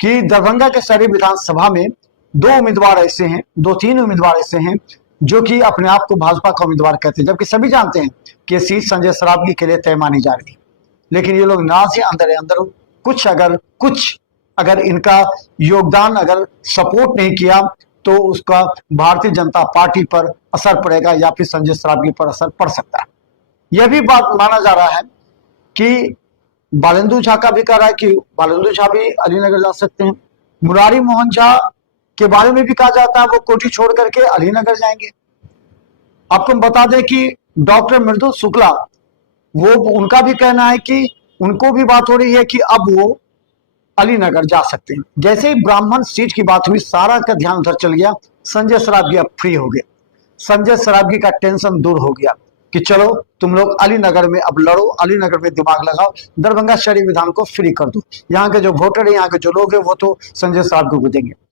कि दरभंगा के शहरी विधानसभा में दो उम्मीदवार ऐसे हैं, दो तीन उम्मीदवार ऐसे हैं जो कि अपने आप को भाजपा का उम्मीदवार कहते हैं, जबकि सभी जानते हैं कि ये सीट संजय सरावगी के लिए तय मानी जा रही है। लेकिन ये लोग ना से अंदर अंदर कुछ अगर इनका योगदान, अगर सपोर्ट नहीं किया तो उसका भारतीय जनता पार्टी पर असर पड़ेगा या फिर संजय सरावगी पर असर पड़ सकता है। यह भी बात माना जा रहा है कि बालेंदु झा का भी कह रहा है कि बालेंदु झा भी अलीनगर जा सकते हैं। मुरारी मोहन झा के बारे में भी कहा जाता है वो कोठी छोड़ करके अलीनगर जाएंगे। आपको हम बता दें कि डॉक्टर मृदुल शुक्ला, वो उनका भी कहना है कि उनको भी बात हो रही है कि अब वो अलीनगर जा सकते हैं। जैसे ही ब्राह्मण सीट की बात हुई, सारा का ध्यान उधर चल गया। संजय सरावगी अब फ्री हो गए, संजय सरावगी का टेंशन दूर हो गया कि चलो तुम लोग अलीनगर में अब लड़ो, अलीनगर में दिमाग लगाओ, दरभंगा शहरी विधान को फ्री कर दो। यहाँ के जो वोटर है, यहाँ के जो लोग हैं, वो तो संजय सरावगी को देंगे।